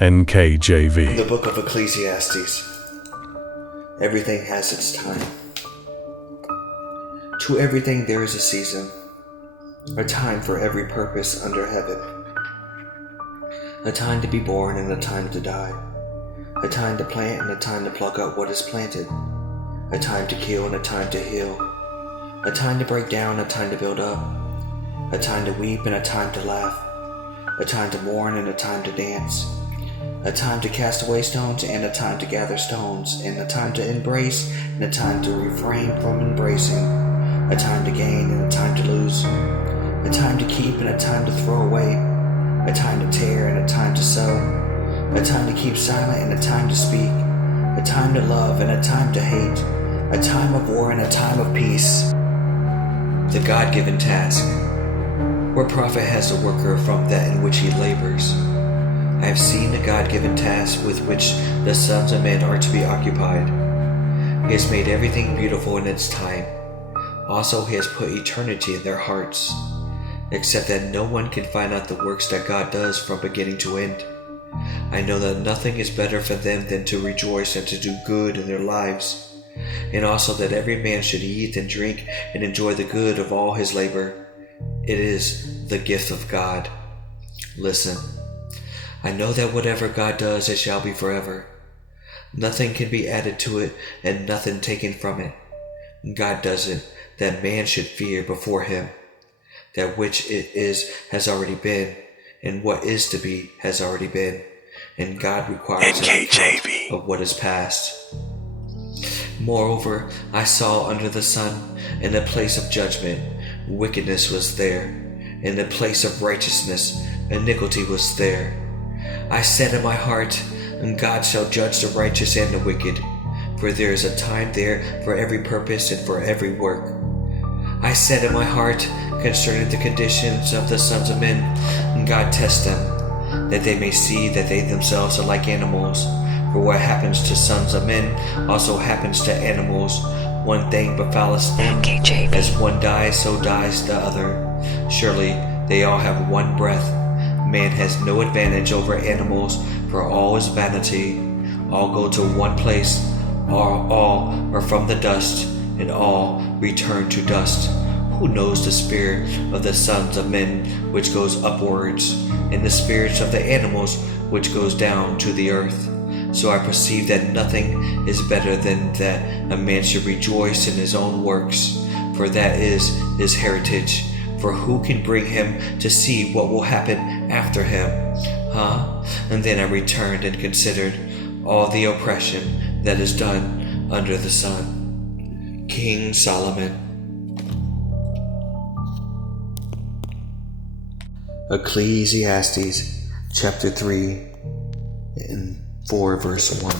NKJV. In the Book of Ecclesiastes, everything has its time. To everything there is a season, a time for every purpose under heaven, a time to be born and a time to die, a time to plant and a time to pluck up what is planted, a time to kill and a time to heal, a time to break down, a time to build up, a time to weep and a time to laugh, a time to mourn and a time to dance, a time to cast away stones and a time to gather stones, and a time to embrace and a time to refrain from embracing, a time to gain and a time to lose, a time to keep and a time to throw away, a time to tear and a time to sow, a time to keep silent and a time to speak, a time to love and a time to hate, a time of war and a time of peace. The God-given task, where profit has a worker from that in which he labors. I have seen the God-given task with which the sons of men are to be occupied. He has made everything beautiful in its time. Also, he has put eternity in their hearts, except that no one can find out the works that God does from beginning to end. I know that nothing is better for them than to rejoice and to do good in their lives, and also that every man should eat and drink and enjoy the good of all his labor. It is the gift of God. Listen. I know that whatever God does, it shall be forever. Nothing can be added to it, and nothing taken from it. God does it, that man should fear before him. That which it is has already been, and what is to be has already been, and God requires an account of what is past. Moreover, I saw under the sun, in the place of judgment, wickedness was there. In the place of righteousness, iniquity was there. I said in my heart, and God shall judge the righteous and the wicked, for there is a time there for every purpose and for every work. I said in my heart concerning the conditions of the sons of men, and God tests them, that they may see that they themselves are like animals. For what happens to sons of men also happens to animals. One thing befalleth them, as one dies, so dies the other. Surely they all have one breath. Man has no advantage over animals, for all is vanity. All go to one place, all are from the dust, and all return to dust. Who knows the spirit of the sons of men which goes upwards, and the spirits of the animals which goes down to the earth? So I perceive that nothing is better than that a man should rejoice in his own works, for that is his heritage. For who can bring him to see what will happen after him? And then I returned and considered all the oppression that is done under the sun. King Solomon. Ecclesiastes chapter 3 and 4 verse 1.